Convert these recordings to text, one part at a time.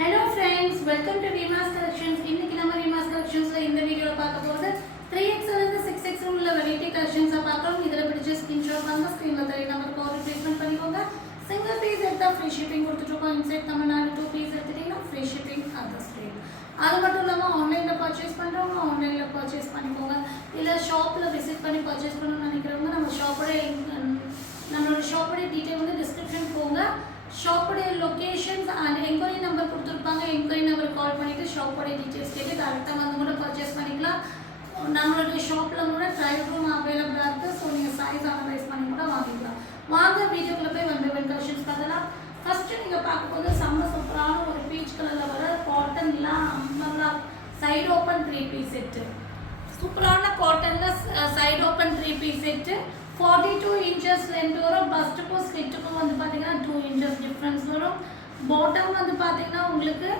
Hello friends, welcome to Rima's Collections. இன்னைக்கு நம்ம Rima's Collectionsல இந்த வீடியோல பார்க்க போறது 3XL இருந்து 6XL உள்ள variety collections பார்க்கறோம். இதல பிடிச்ச ஸ்கிரீன்ஷாட் வாங்க, ஸ்கிரீன்ல தெரிய நம்பருக்கு ஆர்டர் ப்ளேஸ்மென்ட் பண்ணிக்கோங்க. சிங்கிள் பீஸ் எடுத்தா ஃப்ரீ ஷிப்பிங் கொடுத்துட்டோம். இன்சைட் தமிழ்நாடு 2 பீஸ் எடுத்தீங்கன்னா ஃப்ரீ ஷிப்பிங் அதர் ஸ்டேட். அது மட்டும் இல்லாம ஆன்லைன்ல பர்ச்சேஸ் பண்றவங்க ஆன்லைன்ல பர்ச்சேஸ் பண்ணிக்கோங்க. இல்ல ஷாப்ல விசிட் பண்ணி பர்ச்சேஸ் பண்ணனும்னு நினைக்கிறவங்க நம்ம ஷாப்போட டீடைல் வந்து டிஸ்கிரிப்ஷன் போங்க. ஷாப்போட லொகேஷன்ஸ் அண்ட் என்கொயரி நம்பர் கொடுத்துருப்பாங்க. என்கொயரி நம்பர் கால் பண்ணிவிட்டு ஷாப்போட டீட்டெயில்ஸ் கேட்டு கரெக்டாக வந்து கூட பர்ச்சேஸ் பண்ணிக்கலாம். நம்மளுடைய ஷாப்பில் கூட ட்ரையல் ரூம் அவைலபிளாக இருக்குது. ஸோ நீங்கள் சைஸ் அனலைஸ் பண்ணி கூட வாங்கிக்கலாம். வாங்க வீடியோக்குள்ளே போய் வந்து கலெக்ஷன்ஸ் பார்த்தலாம். ஃபஸ்ட்டு நீங்கள் பார்க்கும்போது செம்ம சூப்பரான ஒரு பீச் கலரில் வர காட்டன்லாம் umbrella side open 3 piece set. சூப்பரான காட்டனில் side open 3 piece set. 42 inches length வரும். பஸ்ட்டுக்கும் ஸ்லிட்டுக்கும் வந்து பார்த்தீங்கன்னா 2 inches டிஃப்ரென்ஸ் வரும். பாட்டம் வந்து பார்த்தீங்கன்னா உங்களுக்கு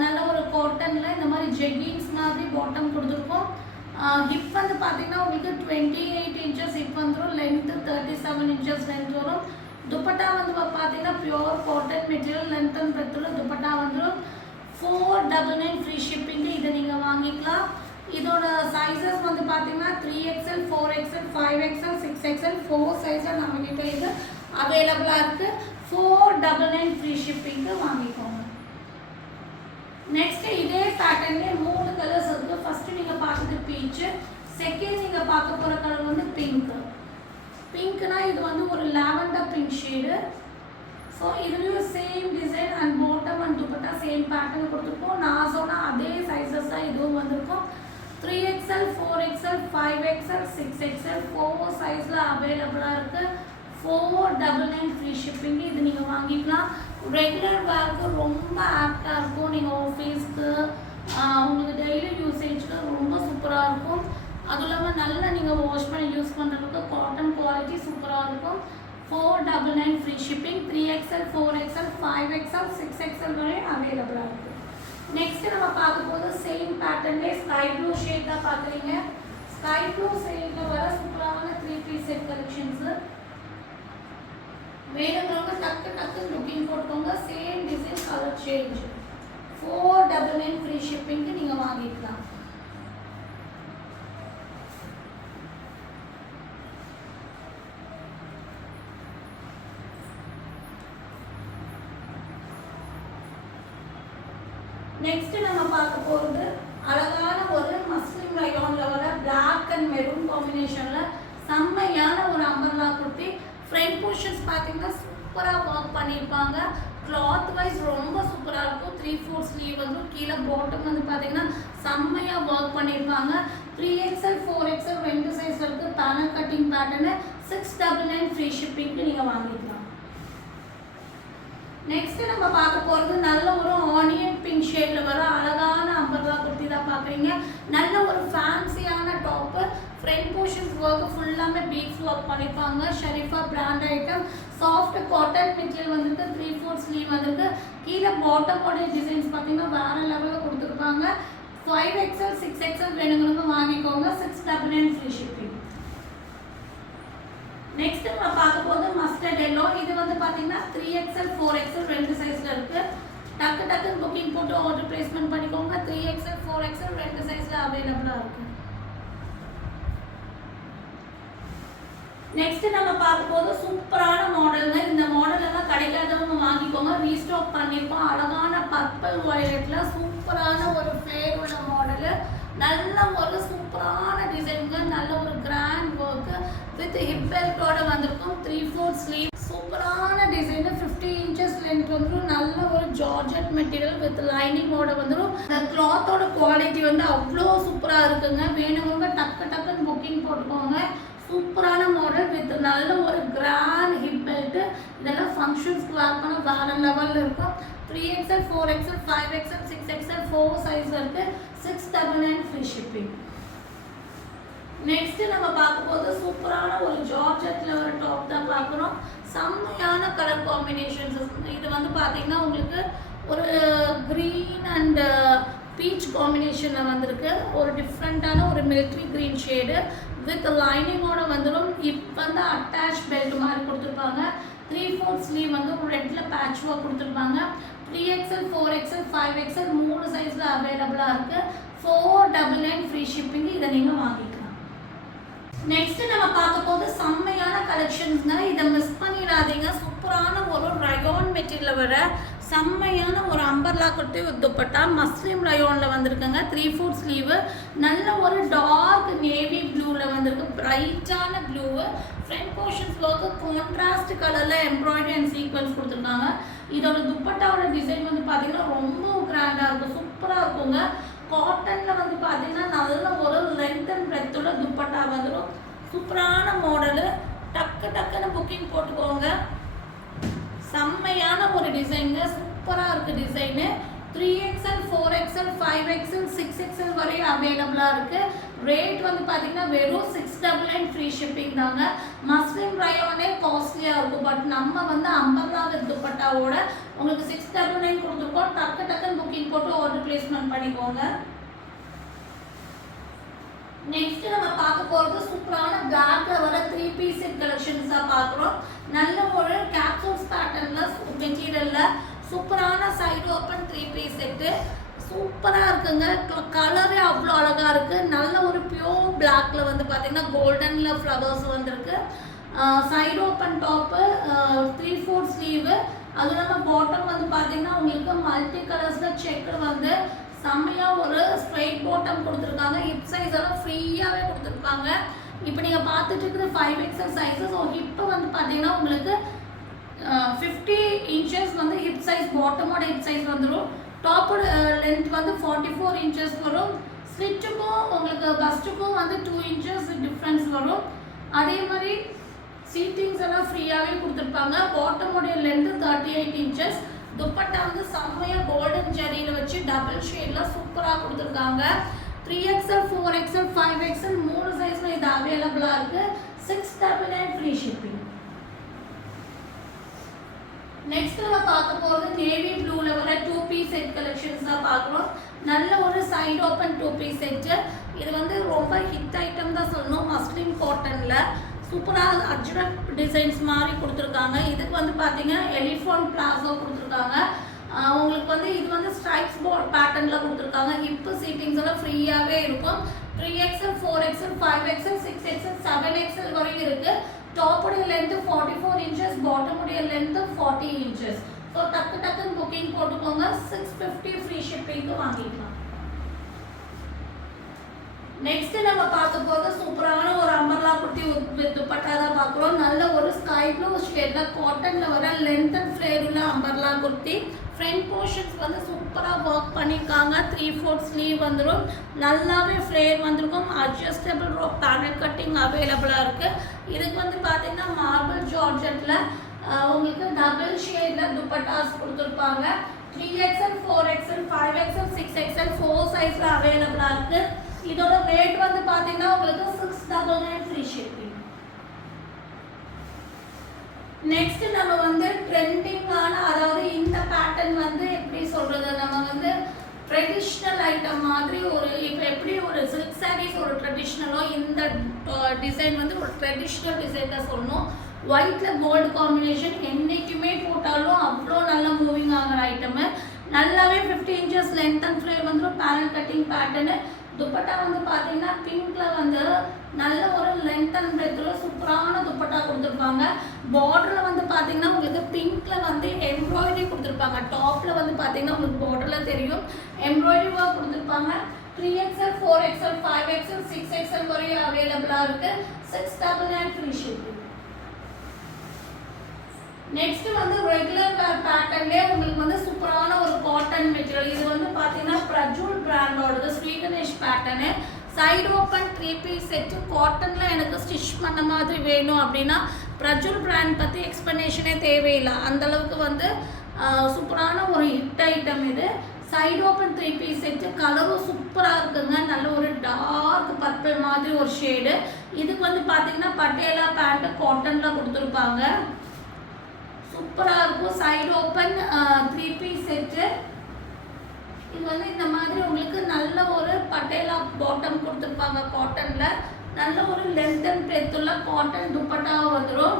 நல்ல ஒரு காட்டனில் இந்த மாதிரி ஜெகின்ஸ் மாதிரி பாட்டம் கொடுத்துருக்கோம். ஹிப் வந்து பார்த்தீங்கன்னா உங்களுக்கு 28 inches ஹிப் வந்துடும். லென்த்து 37 inches லென்த் வரும். துப்பட்டா வந்து பார்த்தீங்கன்னா pure cotton material length and பிரெத்தில் துப்பட்டா வந்துடும். 499 ஃப்ரீ ஷிப்பிங்கு இதை நீங்கள் வாங்கிக்கலாம். இதோட சைஸஸ் வந்து பார்த்தீங்கன்னா 3XL 4XL 5XL 6XL 4 சைஸில் நம்மகிட்ட இது அவைலபிளாக இருக்குது. 499 ஃப்ரீ ஷிப்பிங்கு வாங்கிக்கோங்க. நெக்ஸ்ட்டு இதே பேட்டர்ன்லேயே 3 கலர்ஸ் இருக்குது. ஃபஸ்ட்டு நீங்கள் பார்த்தது பீச்சு, செகண்ட் நீங்கள் பார்க்க போகிற கலர் வந்து பிங்க்கு. பிங்க்னா இது வந்து ஒரு லாவெண்டர் பிங்க் ஷேடு. ஸோ இதுலேயும் same design and bottom and dupatta same pattern கொடுத்துருக்கோம். நான் சொன்ன அதே சைஸஸ் தான் இதுவும் வந்திருக்கும். 3XL 4XL 5XL 6XL 4 சைஸில் அவைலபிளாக இருக்குது. 499 ஃப்ரீ ஷிப்பிங்கு இது நீங்கள் வாங்கிக்கலாம். ரெகுலர் வேர்க்கு ரொம்ப ஆப்டாக இருக்கும். நீங்கள் ஆஃபீஸ்க்கு உங்களுக்கு டெய்லி யூசேஜ்க்கு ரொம்ப சூப்பராக இருக்கும். அதுவும் இல்லாமல் நல்லா நீங்கள் வாஷ் பண்ணி யூஸ் பண்ணுறதுக்கு காட்டன் குவாலிட்டி சூப்பராக இருக்கும். 499 free shipping. 3XL 4XL 5XL 6XL வரை அவைலபிளாக இருக்குது. நெக்ஸ்ட்டு நம்ம பார்க்க போது சேம் பேட்டர்ன்லேயே ஸ்கை ப்ளூ ஷேட் தான் பார்க்குறீங்க. ஸ்கை ப்ளூ ஷேடில் வர சூப்பரான 3 பீஸ் செட் கலெக்ஷன்ஸு வேணுங்கிறவங்க டக்கு லுக்கிங் போட்டுக்கோங்க. Same design colour change. 499 free ஷிப்பிங்க்கு நீங்கள் வாங்கிக்கலாம். நெக்ஸ்ட் நம்ம பார்க்க போகிறது அழகான ஒரு மஸ்லிம் ரயானில் வர பிளாக் அண்ட் மெரூன் காம்பினேஷனில் செம்மையான ஒரு அம்பர்லா குர்த்தி. ஃப்ரண்ட் போர்ஷன்ஸ் பார்த்தீங்கன்னா சூப்பராக ஒர்க் பண்ணியிருப்பாங்க. கிளாத் வைஸ் ரொம்ப சூப்பராக இருக்கும். 3/4 ஸ்லீவ் வந்து கீழே பாட்டம் வந்து பார்த்தீங்கன்னா செம்மையாக ஒர்க் பண்ணியிருப்பாங்க. 3XL 4XL 2 சைஸ் இருக்குது. பேனல் கட்டிங் பேட்டர்னு 699 ஃப்ரீ ஷிப்பிங்க்கு நீங்கள் வாங்கிக்கலாம். நெக்ஸ்ட் நம்ம பார்க்க போகிறது நல்ல ஒரு ஆனியன் பிங்க் ஷேடில் வர அழகான அம்பர்லா குர்த்தி தான் பார்க்குறீங்க. நல்ல ஒரு ஃபேன்சியான டாப்பு. ஃப்ரண்ட் போர்ஷன்ஸ் ஒர்க்கு ஃபுல்லாமே பீட்ஸ் ஒர்க் பண்ணியிருப்பாங்க. Sharifa brand item. Soft cotton material வந்துருக்கு. 3/4 ஸ்லீவ் வந்துருக்கு. கீழே பாட்டமோட டிசைன்ஸ் பார்த்தீங்கன்னா வேறு லெவலில் கொடுத்துருப்பாங்க. 5XL 6XL வேணுங்கிறவங்க வாங்கிக்கோங்க. 699 ஃப்ரீ ஷிப்பிங். நெக்ஸ்ட் நம்ம பார்க்க போது மஸ்டர்ட் எல்லோ. இது வந்து பார்த்தீங்கன்னா 3XL 4XL 2 சைஸில் இருக்குது. டக்குன்னு புக்கிங் போட்டு ஆர்டர் ப்ளேஸ்மெண்ட் பண்ணிக்கோங்க. 3XL 4XL 2 சைஸில் அவைலபிளாக இருக்குது. நெக்ஸ்ட் நம்ம பார்க்க போது சூப்பரான மாடலுங்க. இந்த மாடல் எல்லாம் கிடைக்காதவங்க வாங்கிக்கோங்க. ரீஸ்டாக் பண்ணியிருப்போம். அழகான பர்பிள் வயலட்டில் சூப்பரான ஒரு ஃப்ளேர் உள்ள மாடலு. நல்ல ஒரு சூப்பரான டிசைனுங்க. நல்ல ஒரு கிராண்ட் ஒர்க்கு வித் ஹிப் பெல்ட்டோட வந்திருக்கும். 3/4 ஸ்லீவ் சூப்பரான டிசைனு. 50 inches லென்த் வந்துடும். நல்ல ஒரு ஜார்ஜெட் மெட்டீரியல் வித் லைனிங்கோட வந்துடும். இந்த கிளாத்தோட குவாலிட்டி வந்து அவ்வளோ சூப்பராக இருக்குங்க. வேணுங்க டக்குன்னு புக்கிங் போட்டுக்கோங்க. சூப்பரான மாடல் வித் நல்ல ஒரு கிராண்ட் ஹிப் பெல்ட்டு. இதெல்லாம் ஃபங்க்ஷன்ஸ்க்கு வேர் பண்ண வேறு லெவலில் இருக்கும். 3XL 4XL 5XL 6XL 4 size இருக்குது. 699 ஃப்ரீ ஷிப்பிங். நெக்ஸ்ட் நம்ம பார்க்க போது சூப்பரான ஒரு ஜார்ஜெட்டில் ஒரு டாப் தான் பார்க்குறோம். செம்மையான கலர் காம்பினேஷன்ஸ். இது வந்து பார்த்தீங்கன்னா உங்களுக்கு ஒரு க்ரீன் அண்ட் பீச் காம்பினேஷனில் வந்திருக்கு. ஒரு டிஃப்ரெண்ட்டான ஒரு மிலிட்ரி க்ரீன் ஷேடு வித் லைனிங்கோட வந்துடும். இப்போ வந்து அட்டாச் பெல்ட் மாதிரி கொடுத்துருப்பாங்க. 3/4 ஸ்லீவ் வந்து ரெட்டில் பேட்ச் ஒர்க் கொடுத்துருப்பாங்க. 3XL 4XL 5XL 3 சைஸில் அவைலபிளாக இருக்குது. 499 ஃப்ரீ ஷிப்பிங். இதை நீங்கள் வாங்கிக்கலாம். நெக்ஸ்ட் நம்ம பார்க்க போது செம்மையான கலெக்ஷன்ஸ்ங்க. இதை மிஸ் பண்ணிடாதீங்க. சூப்பரான ஒரு ரயோன் மெட்டீரியல் வர செம்மையான ஒரு அம்பர்லா குர்த்தி துப்பட்டா மஸ்லிம் ரயோனில் வந்திருக்குங்க. 3/4 ஸ்லீவு, நல்ல ஒரு டார்க் நேவி ப்ளூவில் வந்திருக்கு. பிரைட்டான blue, front portions work contrast கலரில் எம்ப்ராய்டரி அண்ட் சீக்வன்ஸ் கொடுத்துருக்காங்க. இதோட துப்பட்டாவோட டிசைன் வந்து பார்த்தீங்கன்னா ரொம்ப கிராண்டாக இருக்கும், சூப்பராக இருக்குங்க. காட்டனில் வந்து பார்த்தீங்கன்னா நல்ல ஒரு லென்த் அண்ட் பிரெத்துள்ள துப்பட்டா வந்துடும். சூப்பரான மாடலு. டக்குன்னு புக்கிங் போட்டுக்கோங்க. செம்மையான ஒரு டிசைனுங்க, சூப்பராக இருக்குது design. 3XL 4XL 5XL 6XL வரையும் அவைலபிளாக இருக்குது. ரேட் வந்து பார்த்தீங்கன்னா வெறும் 699 ஃப்ரீ ஷிப்பிங் தாங்க. மஸ்லிம் ரயோனே காஸ்ட்லியாக இருக்கும், பட் நம்ம வந்து அம்பர்லா வித் துப்பட்டாவோட உங்களுக்கு 699 கொடுத்துருக்கோம். டக்குன்னு புக்கிங் போட்டு ஆர்டர் பிளேஸ்மெண்ட் பண்ணிக்கோங்க. நெக்ஸ்ட் நம்ம பார்க்க போகிறது சூப்பரான பிளாக்ல வர 3 பீஸ் செட் கலெக்ஷன்ஸ் தான் பார்க்குறோம். நல்ல ஒரு கேப்சூல்ஸ் பேட்டர்னில் மெட்டீரியலில் சூப்பரான சைடு ஓப்பன் 3 பீஸ் செட்டு சூப்பராக இருக்குங்க. கலரே அவ்வளோ அழகாக இருக்குது. நல்ல ஒரு பியூர் பிளாக்ல வந்து பார்த்தீங்கன்னா கோல்டனில் ஃப்ளவர்ஸ் வந்திருக்கு. சைடு ஓப்பன் டாப்பு, 3/4 ஸ்லீவு, அது இல்லாமல் பாட்டம் வந்து பார்த்தீங்கன்னா உங்களுக்கு மல்டி கலர்ஸில் செக்கு வந்து செம்மையாக ஒரு ஸ்ட்ரைட் பாட்டம் கொடுத்துருக்காங்க. ஹிப் சைஸ் எல்லாம் ஃப்ரீயாகவே கொடுத்துருப்பாங்க. இப்போ நீங்கள் பார்த்துட்டு இருக்கிற 5XL சைஸஸ். ஸோ ஹிப்பு வந்து பார்த்தீங்கன்னா உங்களுக்கு 50 இன்ச்சஸ் வந்து ஹிப் சைஸ், பாட்டமோட ஹிப் சைஸ் வந்துடும். டாப்போட லென்த் வந்து 44 இன்ச்சஸ் வரும். ஸ்லிட்டுக்கும் உங்களுக்கு பஸ்ட்டுக்கும் வந்து 2 இன்ச்சஸ் டிஃப்ரென்ஸ் வரும். அதே மாதிரி சீட்டிங்ஸ் எல்லாம் ஃப்ரீயாகவே கொடுத்துருப்பாங்க. பாட்டமோடைய லென்த்து 38 இன்ச்சஸ். துப்பட்டா வந்து செம்மையாக கோல்டன் ஜரியில் வச்சு டபுள் ஷேடில் சூப்பராக கொடுத்துருக்காங்க. 3XL 4XL 5XL 3 சைஸில் இது அவைலபிளாக இருக்குது. 699 ஃப்ரீ ஷிப்பிங். நெக்ஸ்ட் நம்ம பார்க்க போகிறது நேவி ப்ளூவில் வர 2 பீஸ் செட் கலெக்ஷன்ஸ் தான் பார்க்குறோம். நல்ல ஒரு சைடு ஓப்பன் 2 பீஸ் செட்டு. இது வந்து ரொம்ப ஹிட் ஐட்டம் தான் சொல்லணும். மஸ்லிம் காட்டனில் சூப்பராக அஜ்ரக் டிசைன்ஸ் மாதிரி கொடுத்துருக்காங்க. இதுக்கு வந்து பார்த்தீங்கன்னா எலிஃபண்ட் பிளாசோ கொடுத்துருக்காங்க. உங்களுக்கு வந்து இது வந்து ஸ்ட்ரைப்ஸ் பேட்டர்னில் கொடுத்துருக்காங்க. ஹிப்பு சீட்டிங்ஸ் எல்லாம் ஃப்ரீயாகவே இருக்கும். 3XL 4XL 5XL 6XL 7XL வரைக்கும் இருக்குது. டாப்புடைய லென்த்து 44 இன்ச்சஸ், பாட்டமுடைய லென்த்து 40 இன்ச்சஸ். ஸோ டக்குன்னு புக்கிங் போட்டுக்கோங்க. 650 ஃப்ரீ ஷிப்பிங்க்கு வாங்கிக்கலாம். நெக்ஸ்ட் நம்ம பார்க்க போது சூப்பரான ஒரு அம்பர்லா குர்த்தி வித் துப்பட்டா தான் பார்க்குறோம். நல்ல ஒரு ஸ்கை ப்ளூ ஷேடில் காட்டனில் வர லென்த் அண்ட் ஃப்ளேர் உள்ள அம்பர்லா குர்த்தி. ஃப்ரண்ட் போர்ஷன்ஸ் வந்து சூப்பராக ஒர்க் பண்ணியிருக்காங்க. 3/4 ஸ்லீவ் வந்துடும். நல்லாவே ஃப்ளேர் வந்திருக்கும். அட்ஜஸ்டபிள் ரோப் பேனல் கட்டிங் அவைலபிளாக இருக்குது. இதுக்கு வந்து பார்த்தீங்கன்னா மார்பிள் ஜார்ஜெட்டில் உங்களுக்கு டபுள் ஷேடில் துப்பட்டாஸ் கொடுத்துருப்பாங்க. 3XL 4XL 5XL 6XL 4 சைஸில் அவைலபிளாக இருக்குது. இதோட ரேட் வந்து பார்த்தீங்கன்னா உங்களுக்கு 699 ஃப்ரீ ஷிப்பிங். நெக்ஸ்ட் நம்ம வந்து ட்ரெண்டிங்கான, அதாவது இந்த பேட்டர்ன் வந்து எப்படி சொல்கிறது, நம்ம வந்து ட்ரெடிஷ்னல் ஐட்டம் மாதிரி ஒரு இப்போ எப்படி ஒரு சில்க் சாரீஸ் ஒரு ட்ரெடிஷ்னலோ, இந்த டிசைன் வந்து ஒரு ட்ரெடிஷ்னல் டிசைன் தான் சொல்லணும். ஒயிட்டில் கோல்டு காம்பினேஷன் என்றைக்குமே போட்டாலும் அவ்வளோ நல்ல மூவிங் ஆகிற ஐட்டமு. நல்லாவே 50 இன்ச்சஸ் லென்த் அண்ட் ஃப்ளேர் வந்துடும். Panel cutting pattern. துப்பட்டா வந்து பார்த்தீங்கன்னா பிங்க்கில் வந்து நல்ல ஒரு லென்த் அண்ட் பிரெத்தில் சூப்பரான துப்பட்டா கொடுத்துருப்பாங்க. பார்டரில் வந்து பார்த்தீங்கன்னா உங்களுக்கு பிங்க்கில் வந்து எம்ப்ராய்டரி கொடுத்துருப்பாங்க. டாப்பில் வந்து பார்த்தீங்கன்னா உங்களுக்கு பார்டரில் தெரியும் எம்ப்ராய்டரி ஒர்க் கொடுத்துருப்பாங்க. 3XL 4XL 5XL 6XL வரையும் அவைலபிளாக இருக்குது. 699 ஃப்ரீ ஷிப்பிங். நெக்ஸ்ட் வந்து ரெகுலர் வேர் பேட்டர்ன்லேயே உங்களுக்கு வந்து சூப்பரான ஒரு காட்டன் மெட்டீரியல். இது வந்து பார்த்தீங்கன்னா பிரஜூல் பிராண்டோடது, Shri Ganesh pattern. Side open 3 piece set. காட்டனில் எனக்கு ஸ்டிச் பண்ண மாதிரி வேணும் அப்படின்னா பிரஜூல் பிராண்ட் பற்றி எக்ஸ்ப்ளனேஷனே தேவையில்லை. அந்தளவுக்கு வந்து சூப்பரான ஒரு ஹிட் ஐட்டம் இது. Side open 3 piece set. கலரும் சூப்பராக இருக்குங்க. நல்ல ஒரு டார்க் பர்பிள் மாதிரி ஒரு ஷேடு. இதுக்கு வந்து பார்த்தீங்கன்னா பட்டேலா பேண்ட்டு காட்டனில் கொடுத்துருப்பாங்க. சூப்பராக இருக்கும். Side open 3 piece set. இது வந்து இந்த மாதிரி உங்களுக்கு நல்ல ஒரு பட்டேலா பாட்டம் கொடுத்துருப்பாங்க காட்டனில். நல்ல ஒரு லென்த் அண்ட் பிரெத்துள்ள காட்டன் துப்பட்டாவும் வந்துடும்.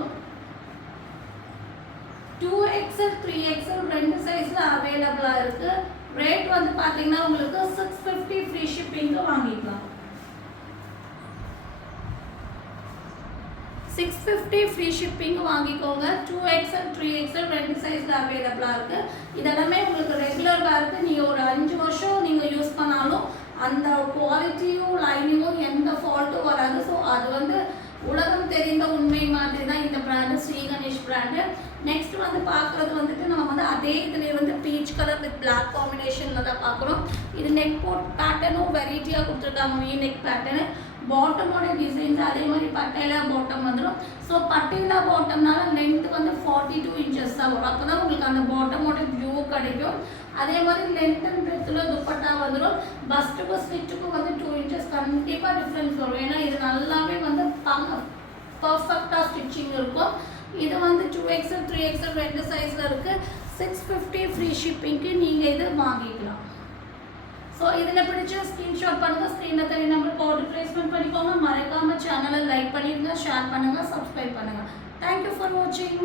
2XL 3XL ரெண்டு சைஸில் அவைலபிளாக இருக்குது. ரேட் வந்து பார்த்தீங்கன்னா உங்களுக்கு 650 ஃப்ரீ ஷிப்பிங்க்கு வாங்கிக்கலாம். 650 ஃப்ரீ ஷிப்பிங் வாங்கிக்கோங்க. 2XL 3XL 2 சைஸில் அவைலபிளாக இருக்குது. இதெல்லாமே உங்களுக்கு ரெகுலர் வேருக்கு நீங்கள் ஒரு 5 வருஷம் நீங்கள் யூஸ் பண்ணாலும் அந்த குவாலிட்டியும் லைனிங்கும் எந்த ஃபால்ட்டும் வராது. ஸோ அது வந்து உலகம் தெரிந்த உண்மை மாதிரி தான் இந்த brand, Shri Ganesh brand. Next வந்து பார்க்குறது வந்துட்டு நம்ம வந்து அதே இதிலே வந்து பீச் கலர் வித் பிளாக் காம்பினேஷனில் தான் பார்க்குறோம். இது நெக் போட் பேட்டர்னும் வெரைட்டியாக கொடுத்துருக்காங்க. வீ நெக் பேட்டர்னு, பாட்டமோட டிசைன்ஸ் அதே மாதிரி பட்டையிலா பாட்டம் வந்துடும். ஸோ பட்டையிலா பாட்டம்னால லென்த் வந்து 42 இன்ச்சஸ் தான் வரும். அப்போ தான் உங்களுக்கு அந்த பாட்டமோட வியூ கிடைக்கும். அதே மாதிரி லென்த் அண்ட் பிரெத்தில் துப்பட்டா வந்துடும். பஸ்ட்டுக்கும் ஸ்லிட்டுக்கும் வந்து 2 இன்ச்சஸ் கண்டிப்பாக டிஃப்ரென்ஸ் வரும். ஏன்னா இது நல்லாவே வந்து பர்ஃபெக்டாக ஸ்டிச்சிங் இருக்கும். இது வந்து 2XL 3XL 2 சைஸில் இருக்குது. 650 ஃப்ரீ ஷிப்பிங்க்கு நீங்கள் இது வாங்கிக்கலாம். ஸோ இதில் பிடிச்ச ஸ்க்ரீன்ஷாட் பண்ணுங்கள். ஸ்க்ரீனில் தெரிய நம்பருக்கு ஆர்டர் ப்ளேஸ்மெண்ட் பண்ணிக்கோங்க. மறக்காமல் சேனலை லைக் பண்ணிடுங்க, ஷேர் பண்ணுங்கள், சப்ஸ்கிரைப் பண்ணுங்கள். தேங்க்யூ ஃபார் வாட்சிங்.